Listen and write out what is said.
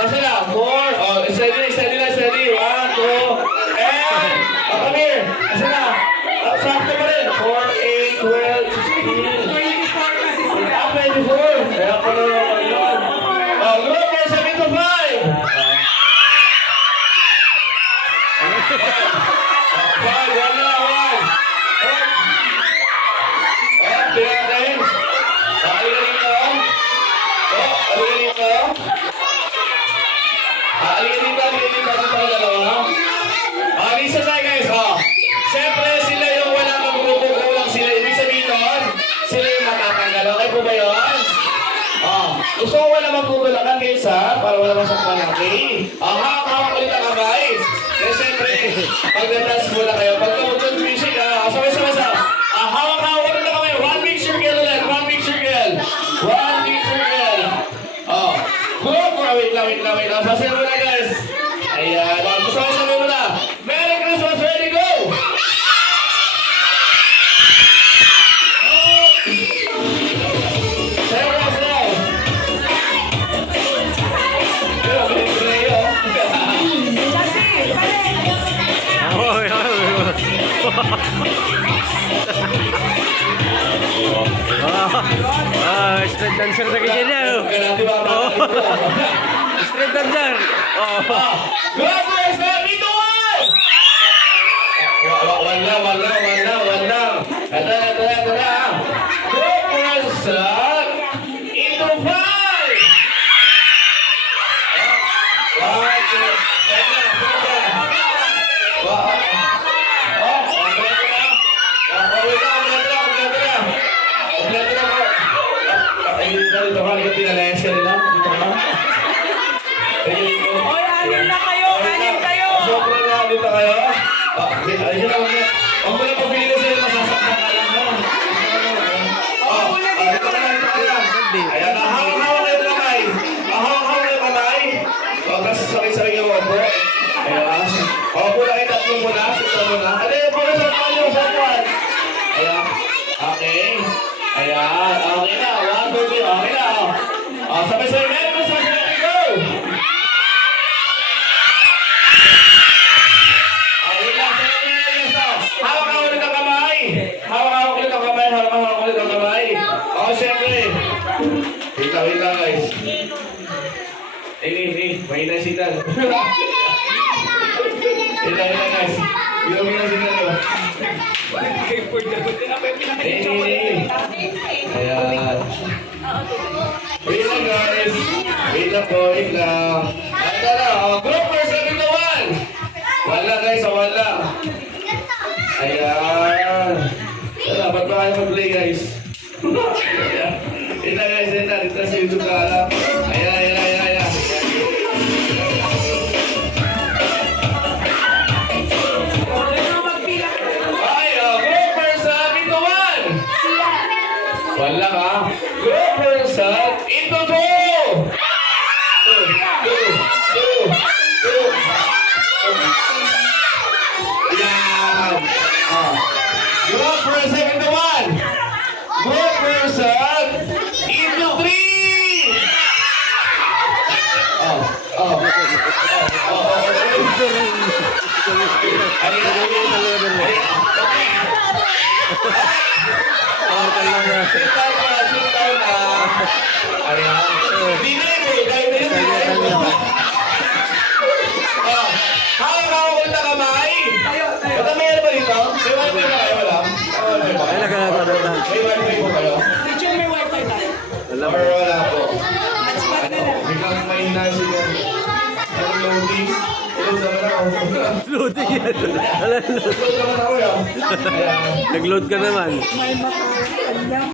Basta na, 4. Oh, steady, steady lang, steady. 1, 2, and... Oh, come here. Basta na. Sakto pa rin. 4, 8, 12, 16. 24 kasi sila. 24. Kaya ko na naman yun. Oh, group for 7 to 5. 5, 1 na, 1. Pinatin. Halika dito. Oh, halika dito. Halika dito, halika dito. Ito tayo dalawa. Listen tayo guys. Siyempre sila yung walang magkukulang sila. Ibig sabihin nun, sila yung matatanggal. Okay po ba yun? Gusto ko wala magkukulakan guys para wala masakpan natin. Hawak ulit ang guys. Kaya siyempre, pag-dance muna kayo. Pag-tawag music, sabay-sabay sa. Hawak ulit ang kamay. One big circle ulit. One big circle. One big circle. Group. Wait lang. Sasayin mo na guys. Ayan. Sabay-sabay mo na. Merry Christmas. Ready, go! Street dancer na ganyan niya. Street dancer. Gracias, Pepito! Wala. Ito na. Groupers into 5! Oy, anim na kayo. Sobrang na dito kayo. Ayun na, huwag mo na pabili na sila masasaktan ka lang mo. Ayan, hawak kayo kamay. Hawak kayo kamay. Tapos sabay-sabay kayo opo. Ayan. Opo na kayo, tatlong muna. Sito muna. Ano yung po na sa panyo, sa pan? Ayan. Okay. Ayan. Okay na. 1, 2, 3. Okay na. Sabay-sabay na. Sabay-sabay go! Hawak ulit ang kamay. Hawak ulit ang kamay. Siyempre. Wait lang guys. May nasitan. Wait lang guys. May nasitan ko. Ayan. Wait lang guys. Wait lang. Ito na. Group for 7 to 1. Wala guys. Wala. Ayan. Ba't ba kayo mag-play guys? Ito guys, ito sa YouTube ka alam. Ayan. Groupers into 1! Wala ka. Groupers into 2! 2! Yan! Groupers into 1! Groupers into 3! Hawak ulit ang kamay. Baka mayroon ba dito? May wifi ba kayo? Wala? May wifi po kayo? Teacher, may wifi tayo. Or wala po? Hotspot na lang. Biglang may nasigan. Loading. Load naman ako. Loading yan. Load naman ako yan. Ayan. Nag-load ka naman. May makakas.